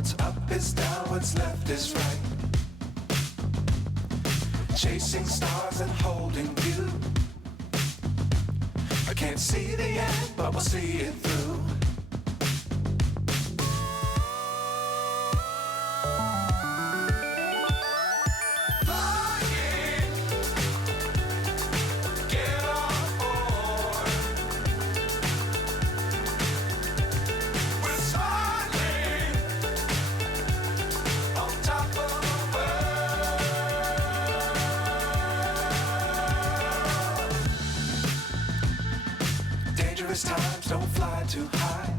What's up is down, what's left is right. Chasing stars and holding you. I can't see the end, but we'll see it through. Times don't fly too high.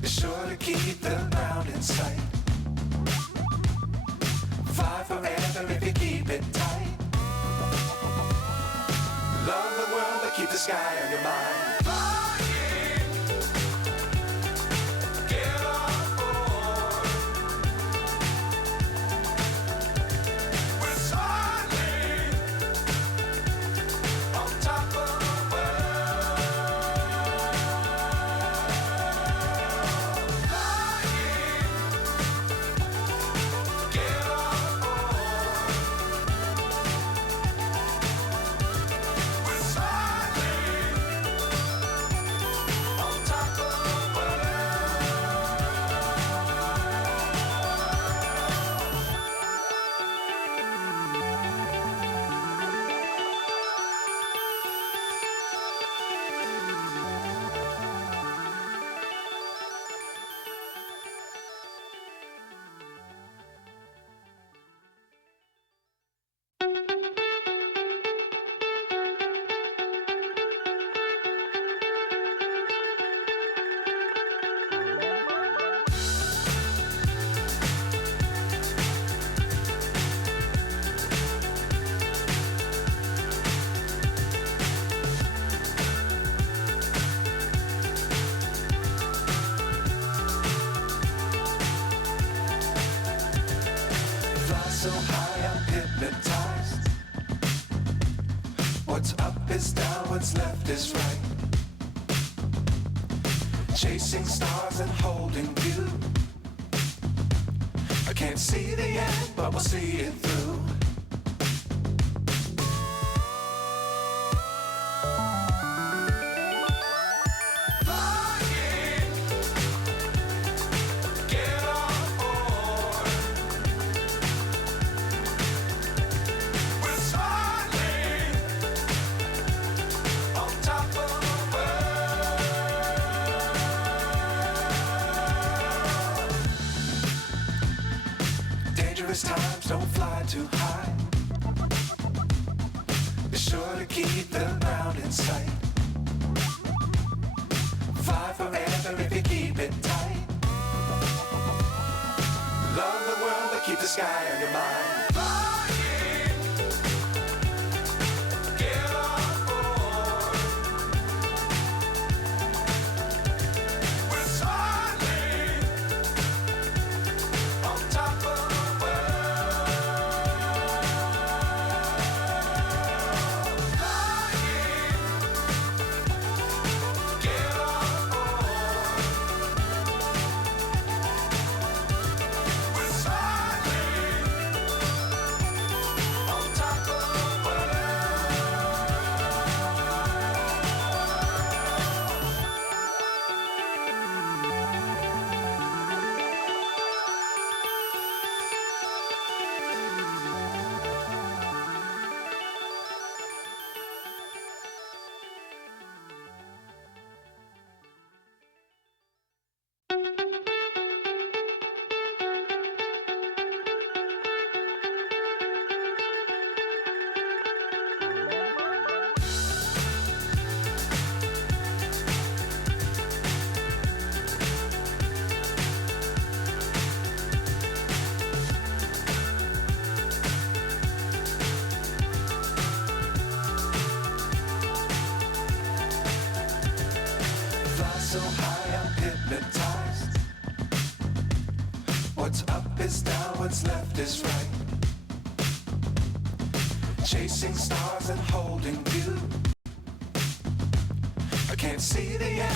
Be sure to keep the ground in sight. Fly forever if you keep it tight. Love the world but keep the sky on your mind. So high I'm hypnotized. What's up is down, what's left is right. Chasing stars and holding you. I can't see the end, but we'll see it through. Times don't fly too high. Be sure to keep the ground in sight. Fly forever if you keep it tight. Love the world but keep the sky on your mind. So high I'm hypnotized. What's up is down, what's left is right. Chasing stars and holding you. I can't see the end.